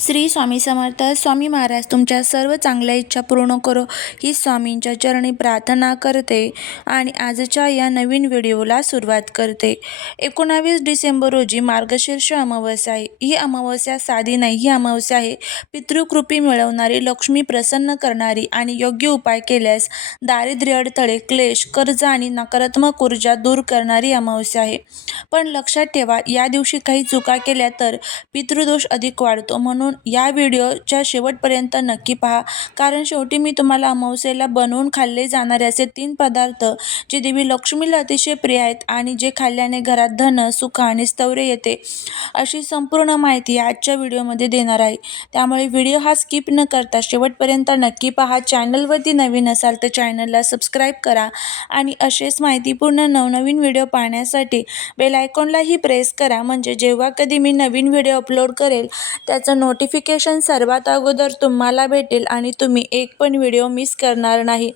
श्री स्वामी समर्थ. स्वामी महाराज तुमच्या सर्व चांगल्या इच्छा पूर्ण करो ही स्वामींच्या चरणी प्रार्थना करते आणि आजच्या या नवीन व्हिडिओला सुरुवात करते. 19 डिसेंबर रोजी मार्गशीर्ष अमावस्या आहे. ही अमावस्या साधी नाही, ही अमावस्या आहे पितृकृपी मिळवणारी, लक्ष्मी प्रसन्न करणारी आणि योग्य उपाय केल्यास दारिद्र्य, अडथळे, क्लेश, कर्ज आणि नकारात्मक ऊर्जा दूर करणारी अमावस्या आहे. पण लक्षात ठेवा, या दिवशी काही चुका केल्या तर पितृदोष अधिक वाढतो. म्हणून या व्हिडिओच्या शेवटपर्यंत नक्की पहा, कारण शेवटी मी तुम्हाला अमावस्येला बनवून खाल्ले जाणारे असे 3 पदार्थ जे देवी लक्ष्मीला अतिशय प्रिय आहेत आणि जे खाल्ल्याने घरात धन, सुख आणि स्थैर्य येते, अशी संपूर्ण माहिती आजच्या व्हिडिओमध्ये देणार आहे. त्यामुळे व्हिडिओ हा स्किप न करता शेवटपर्यंत नक्की पहा. चॅनलवरती नवीन असाल तर चॅनलला सबस्क्राईब करा आणि असेच माहितीपूर्ण नवनवीन व्हिडिओ पाहण्यासाठी बेल आयकॉनलाही प्रेस करा, म्हणजे जेव्हा कधी मी नवीन व्हिडिओ अपलोड करेल त्याचं नोटिफिकेशन सर्वात अगोदर तुम्हाला भेटेल आणि तुम्ही एक पण व्हिडिओ मिस करणार नाही.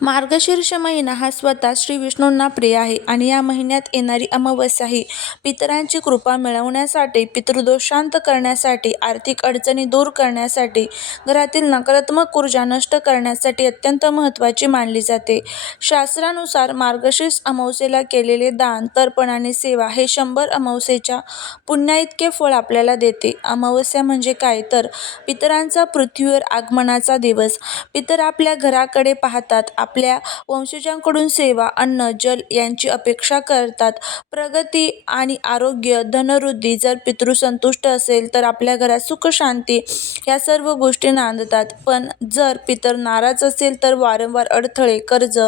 मार्गशीर्ष महिना हा स्वतः श्री विष्णूंना प्रिय आहे आणि या महिन्यात येणारी अमावस्या ही पितरांची कृपा मिळवण्यासाठी, पितृदोष शांत करण्यासाठी, आर्थिक अडचणी दूर करण्यासाठी, घरातील नकारात्मक ऊर्जा नष्ट करण्यासाठी अत्यंत महत्त्वाची मानली जाते. शास्त्रानुसार मार्गशीर्ष अमावस्येला केलेले दान, तर्पण आणि सेवा हे 100 अमावस्येच्या पुण्याइतके फळ आपल्याला देते. अमावस्या म्हणजे काय, तर पितरांचा पृथ्वीवर आगमनाचा दिवस. पितर आपल्या घराकडे पाहतात, आपल्या वंशजांकडून सेवा, अन्न, जल यांची अपेक्षा करतात. प्रगती आणि आरोग्य, धनवृद्धी. जर पितृ संतुष्ट असेल तर आपल्या घरात सुख, शांती या सर्व गोष्टी नांदतात. पण जर पितर नाराज असेल तर वारंवार अडथळे, कर्ज,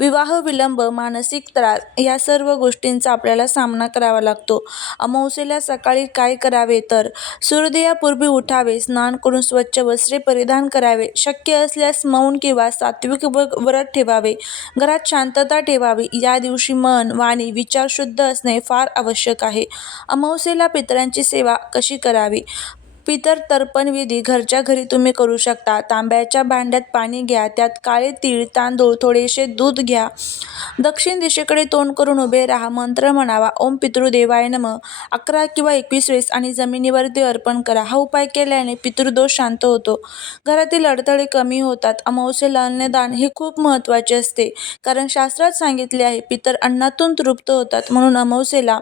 विवाह विलंब, मानसिक त्रास या सर्व गोष्टींचा आपल्याला सामना करावा लागतो. अमावस्येला सकाळी काय करावे, तर सूर्योदयापूर्वी उठावे, स्नान करून स्वच्छ वस्त्रे परिधान करावे, शक्य असल्यास मौन किंवा सात्विक व्रत ठेवावे, घरात शांतता ठेवावी. या दिवशी मन, वाणी, विचार शुद्ध असणे फार आवश्यक आहे. अमावस्येला पितरांची सेवा कशी करावी? पितर तर्पण विधी घरच्या घरी तुम्ही करू शकता. तांब्याच्या भांड्यात पाणी घ्या, त्यात काळे तीळ, तांदूळ, थोडेसे दूध घ्या. दक्षिण दिशेकडे तोंड करून उभे राहा. मंत्र म्हणावा, ओम पितृदेवाय नमः 11 किंवा 21 वेळेस आणि जमिनीवरती अर्पण करा. हा उपाय केल्याने पितृदोष शांत होतो, घरातील अडथळे कमी होतात. अमावस्येला अन्नदान हे खूप महत्त्वाचे असते, कारण शास्त्रात सांगितले आहे, पितर अन्नातून तृप्त होतात. म्हणून अमावस्येला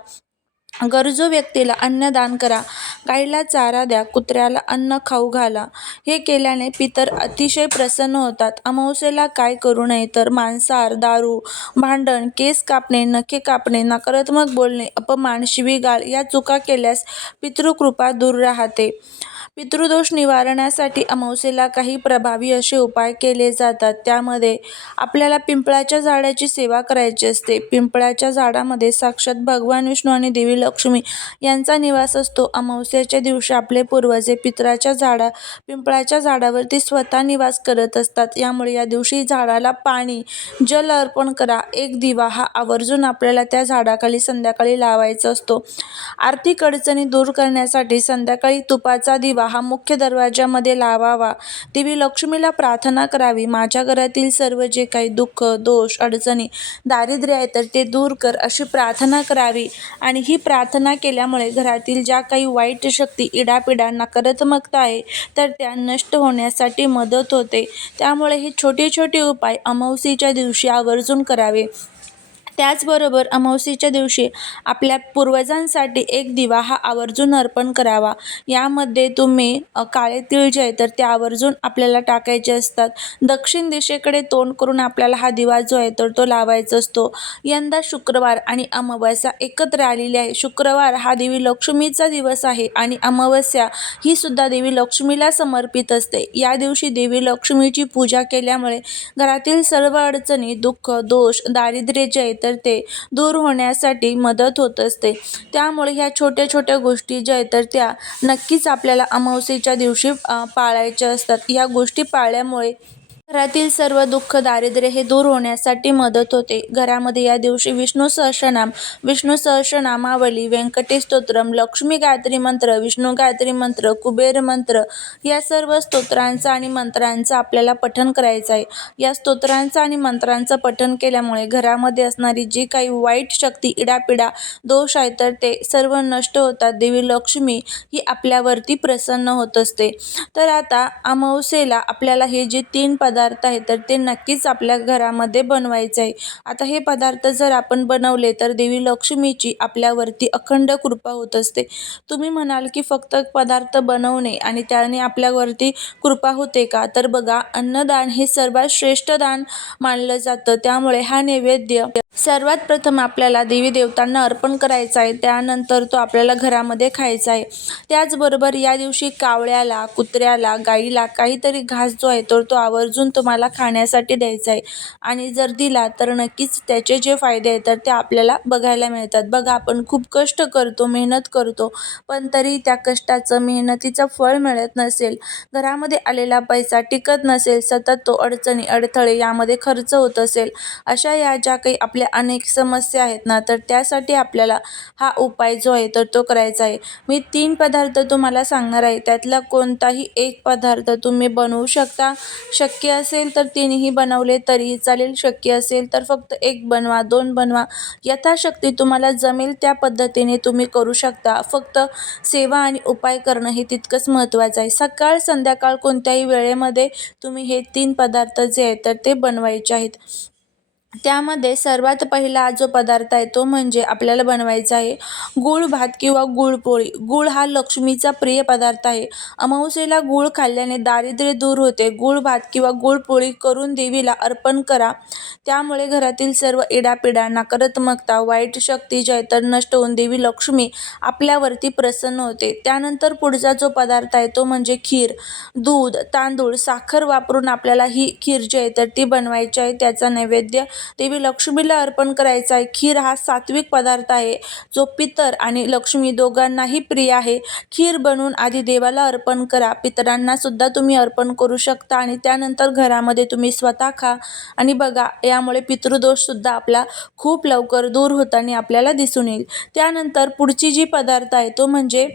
गरजू व्यक्तीला अन्नदान करा. गाईला चारा द्या, कुत्र्याला अन्न खाऊ घाला. हे केल्याने पितर अतिशय प्रसन्न होतात. अमावस्येला काय करू नये, तर मांसाहार, दारू, भांडण, केस कापणे, नखे कापणे, नकारात्मक बोलणे, अपमान, शिवीगाळ या चुका केल्यास पितृकृपा दूर राहते. पितृदोष निवारणासाठी अमावस्येला काही प्रभावी असे उपाय केले जातात. त्यामध्ये आपल्याला पिंपळाच्या झाडाची सेवा करायची असते. पिंपळाच्या झाडामध्ये साक्षात भगवान विष्णू आणि देवी लक्ष्मी यांचा निवास असतो. अमावस्येच्या दिवशी आपले पूर्वज पिंपळाच्या झाडावरती स्वतः निवास करत असतात. यामुळे या दिवशी झाडाला पाणी, जल अर्पण करा. एक दिवा हा आवर्जून आपल्याला त्या झाडाखाली संध्याकाळी लावायचा असतो. आर्थिक अडचणी दूर करण्यासाठी संध्याकाळी तुपाचा दिवा हा मुख्य दरवाजामध्ये लावावा. देवी लक्ष्मीला प्रार्थना करावी, माझ्या घरातील सर्व जे काही दुःख, दोष, अडचणी, दारिद्र्य आहे तर ते दूर कर, अशी प्रार्थना करावी. आणि ही प्रार्थना केल्यामुळे घरातील ज्या काही वाईट शक्ती, इडापिडा, नकारात्मकता आहे तर त्या नष्ट होण्यासाठी मदत होते. त्यामुळे हे छोटे छोटे उपाय अमावस्येच्या दिवशी आवर्जून करावे. त्याचबरोबर अमावस्येच्या दिवशी आपल्या पूर्वजांसाठी एक दिवा हा आवर्जून अर्पण करावा. यामध्ये तुम्ही काळे तीळ जे आहे तर ते आवर्जून आपल्याला टाकायचे असतात. दक्षिण दिशेकडे तोंड करून आपल्याला हा दिवा जो आहे तर तो लावायचा असतो. यंदा शुक्रवार आणि अमावस्या एकत्र आलेली आहे. शुक्रवार हा देवी लक्ष्मीचा दिवस आहे आणि अमावस्या ही सुद्धा देवी लक्ष्मीला समर्पित असते. या दिवशी देवी लक्ष्मीची पूजा केल्यामुळे घरातील सर्व अडचणी, दुःख, दोष, दारिद्र्य जे आहे तर ते दूर होण्यासाठी मदत होत असते. त्यामुळे ह्या छोट्या छोट्या गोष्टी ज्या आहेत तर त्या नक्कीच आपल्याला अमावस्येच्या दिवशी पाळायच्या असतात. या गोष्टी पाळल्यामुळे घरातील सर्व दुःख दारिद्र्य हे दूर होण्यासाठी मदत होते. घरामध्ये या दिवशी विष्णू सहस्रनामावली, व्यंकटेश स्तोत्रम, लक्ष्मी गायत्री मंत्र, विष्णू गायत्री मंत्र, कुबेर मंत्र या सर्व स्तोत्रांचं आणि मंत्रांचं आपल्याला पठण करायचं आहे. या स्तोत्रांचं आणि मंत्रांचं पठण केल्यामुळे घरामध्ये असणारी जी काही वाईट शक्ती, इडापिडा, दोष आहेत तर ते सर्व नष्ट होतात. देवी लक्ष्मी ही आपल्यावरती प्रसन्न होत असते. तर आता अमावस्येला आपल्याला हे जे 3 पदार्थ आहेत तर ते नक्कीच आपल्या घरामध्ये बनवायचे आहे. आता हे पदार्थ जर आपण बनवले तर देवी लक्ष्मीची आपल्यावरती अखंड कृपा होत असते. तुम्ही म्हणाल की फक्त पदार्थ बनवणे आणि त्याने आपल्यावरती कृपा होते का? तर बघा, अन्नदान हे सर्वात श्रेष्ठ दान मानलं जातं. त्यामुळे हा नैवेद्य सर्वात प्रथम आपल्याला देवी देवतांना अर्पण करायचा आहे. त्यानंतर तो आपल्याला घरामध्ये खायचा आहे. त्याचबरोबर या दिवशी कावळ्याला, कुत्र्याला, गाईला काहीतरी घास जो आहे तर तो आवर्जून तुम्हाला खाण्यासाठी द्यायचा आहे. आणि जर दिला तर नक्कीच त्याचे जे फायदे आहेत तर ते आपल्याला बघायला मिळतात. बघा, आपण खूप कष्ट करतो, मेहनत करतो, पण तरी त्या कष्टाचं, मेहनतीचं फळ मिळत नसेल, घरामध्ये आलेला पैसा टिकत नसेल, सतत तो अडचणी, अडथळे यामध्ये खर्च होत असेल, अशा या ज्या काही आपल्या अनेक समस्या आहेत ना, तर त्यासाठी आपल्याला हा उपाय जो आहे तर तो करायचा आहे. मी 3 पदार्थ तुम्हाला सांगणार आहे. त्यातला कोणताही एक पदार्थ तुम्ही बनवू शकता. शक्य असेल तर 3ही बनवले तरीही चालेल. शक्य असेल तर फक्त 1 बनवा, 2 बनवा. यथाशक्ती तुम्हाला जमेल त्या पद्धतीने तुम्ही करू शकता. फक्त सेवा आणि उपाय करणं हे तितकंच महत्त्वाचं आहे. सकाळ, संध्याकाळ कोणत्याही वेळेमध्ये तुम्ही हे 3 पदार्थ जे आहेत तर ते बनवायचे आहेत. त्यामध्ये सर्वात पहिला जो पदार्थ आहे तो म्हणजे आपल्याला बनवायचा आहे गूळ भात किंवा गुळपोळी. गूळ हा लक्ष्मीचा प्रिय पदार्थ आहे. अमावस्येला गूळ खाल्ल्याने दारिद्र्य दूर होते. गूळ भात किंवा गुळपोळी करून देवीला अर्पण करा. त्यामुळे घरातील सर्व इडापिडा, नकारात्मकता, वाईट शक्ती जी आहे तर नष्ट होऊन देवी लक्ष्मी आपल्यावरती प्रसन्न होते. त्यानंतर पुढचा जो पदार्थ आहे तो म्हणजे खीर. दूध, तांदूळ, साखर वापरून आपल्याला ही खीर जी आहे तर ती बनवायची आहे. त्याचा नैवेद्य देवी लक्ष्मीला अर्पण करायचा आहे. खीर हा सात्विक पदार्थ आहे जो पितर आणि लक्ष्मी दोघांनाही प्रिय आहे. खीर बनवून आधी देवाला अर्पण करा. पितरांना सुद्धा तुम्ही अर्पण करू शकता आणि त्यानंतर घरामध्ये तुम्ही स्वतः खा आणि बघा, यामुळे पितृदोष सुद्धा आपला खूप लवकर दूर होताना आपल्याला दिसून येईल. त्यानंतर पुढची जी पदार्थ आहे तो म्हणजे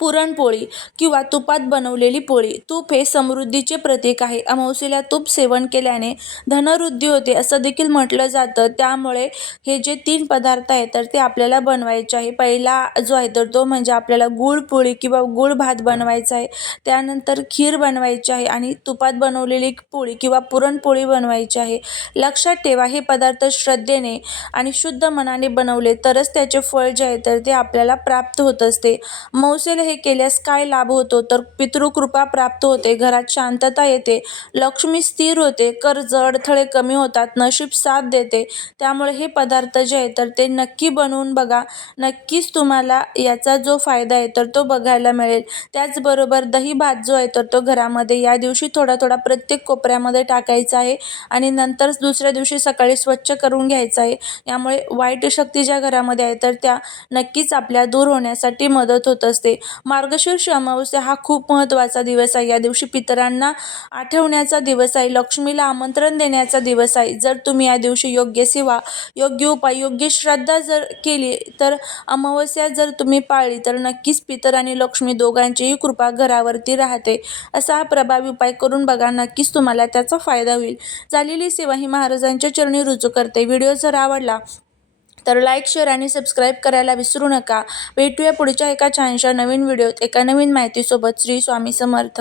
पुरणपोळी किंवा तुपात बनवलेली पोळी. तूप हे समृद्धीचे प्रतीक आहे. अमावस्येला तूप सेवन केल्याने धनवृद्धी होते असं देखील म्हटलं जातं. त्यामुळे हे जे 3 पदार्थ आहेत तर ते आपल्याला बनवायचे आहे. पहिला जो आहे तर तो म्हणजे आपल्याला गुळपोळी किंवा गुळ भात बनवायचा आहे. त्यानंतर खीर बनवायची आहे आणि तुपात बनवलेली पोळी किंवा पुरणपोळी बनवायची आहे. लक्षात ठेवा, हे पदार्थ श्रद्धेने आणि शुद्ध मनाने बनवले तरच त्याचे फळ जे आहे तर ते आपल्याला प्राप्त होत असते. अमावस्येला हे केल्यास काय लाभ होतो तर पितृकृपा प्राप्त होते, घरात शांतता येते, लक्ष्मी स्थिर होते, कर्ज अडथळे कमी होतात, नशीब साथ देते. त्यामुळे हे पदार्थ जे आहे तर ते नक्की बनवून बघा. नक्कीच तुम्हाला याचा जो फायदा आहे तर तो बघायला मिळेल. त्याचबरोबर दही भात जो आहे तर तो घरामध्ये या दिवशी थोडा थोडा प्रत्येक कोपऱ्यामध्ये टाकायचा आहे आणि नंतर दुसऱ्या दिवशी सकाळी स्वच्छ करून घ्यायचा आहे. यामुळे वाईट शक्ती ज्या घरामध्ये आहे तर त्या नक्कीच आपल्या दूर होण्यासाठी मदत होत असते. मार्गशीर्ष अमावस्या हा खूप महत्त्वाचा दिवस आहे. या दिवशी पितरांना आठवण्याचा दिवस आहे, लक्ष्मीला आमंत्रण देण्याचा दिवस आहे. जर तुम्ही या दिवशी योग्य सेवा, योग्य उपाय, योग्य श्रद्धा जर केली तर अमावस्या जर तुम्ही पाळली तर नक्कीच पितर आणि लक्ष्मी दोघांचीही कृपा घरावरती राहते. असा हा प्रभावी उपाय करून बघा, नक्कीच तुम्हाला त्याचा फायदा होईल. झालेली सेवा ही महाराजांच्या चरणी रुजू करते. व्हिडिओ जर आवडला तर लाईक, शेअर आणि सबस्क्राईब करायला विसरू नका. भेटूया पुढच्या एका छानशा नवीन व्हिडिओत एका नवीन माहितीसोबत. श्री स्वामी समर्थ.